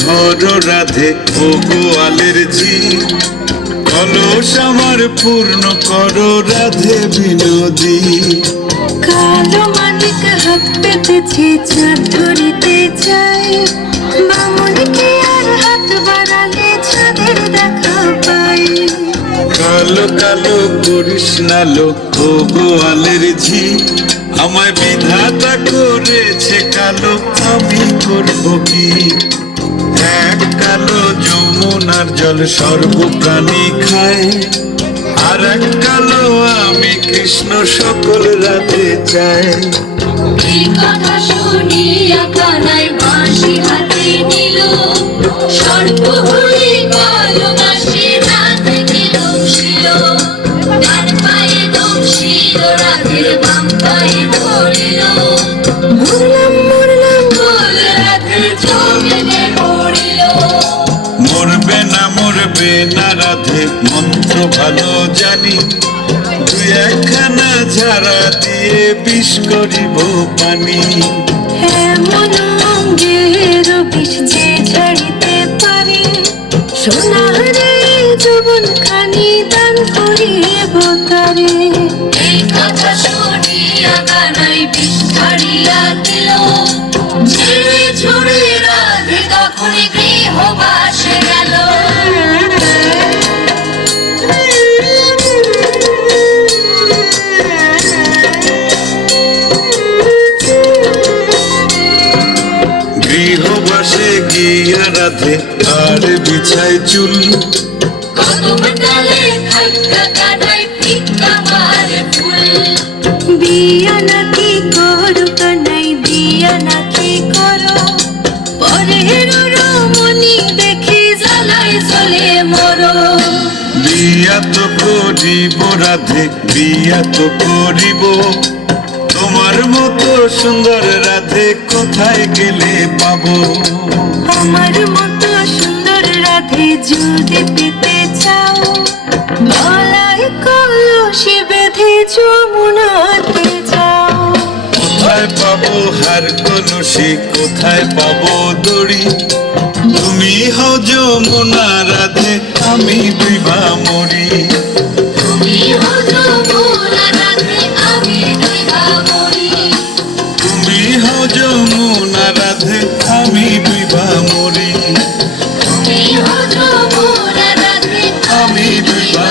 ভর রাধে ও গোয়ালের ঝি, কলস আমার পূর্ণ করো রাধে বিনোদী। কালো মানিক হাত পেতেছে চাঁদ ধরিতে চাই, বামুনকে আর হাত বাড়ালে চাঁদের দেখা পাই। কালো কালো করিস নালো ও গোয়ালের ঝি, আমায় বিধাতা করেছে কালো, আমি করব কি? এক কালো যমুনার জল সর্বপ্রাণী খায়, আর এক কালো আমি কৃষ্ণ সকল রাধে চাই। এই কথা শুনিয়া কানাই বাঁশি হাতে নিল, সর্বহরি কালো বাঁশি রাধাকে দংশিল। ডান পায়ে দংশিল রাধের, বাম পায়ে ধরিল। মুরলাম মুরলাম বলে রাধের জমিনে পড়িল। মরবে না রাধে মন্ত্র ভালো জানি, দুই একখানা ঝাড়া দিয়ে বিষ করিব পানি। এমন অঙ্গের বিষ যে ঝাড়িতে পারে, সোনারে যৌবন খানি দান করিব তারে। এই কথা শুনিয়া কানাই বিষ ছাড়িয়া দিল, ঝেড়ে ঝুড়ে রাধে তখনই গৃহবাসে গেল। গৃহবাসে গিয়া রাধে আর বিছায় চুল, কদম ডালে থাইকা কানাই ফিক্কা মারে ফুল। বিয়া নাকি করো কানাই, বিয়া নাকি করো, পরের রমণী দেখি জ্বালায় জ্বলে মরো। বিয়া তো করিব রাধে, বিয়া তো করিব, তোমার মতো সুন্দর রাধে কোথায় গেলে পাবো? আমার মতো সুন্দর রাধে যদি পেতে চাও, গলায় কলসি বেঁধে যমুনাতে যাও। কোথায় পাবো হার কলসি, কোথায় পাবো দড়ি? তুমি হও যমুনা রাধে, আমি বিভা মরি। তুমি হও যমুনা রাধে, আমি বিভা মরি। তুমি হও যমুনা রাধে, আমি বিভা মরি। তুমি হও যমুনা রাধে, আমি বিভা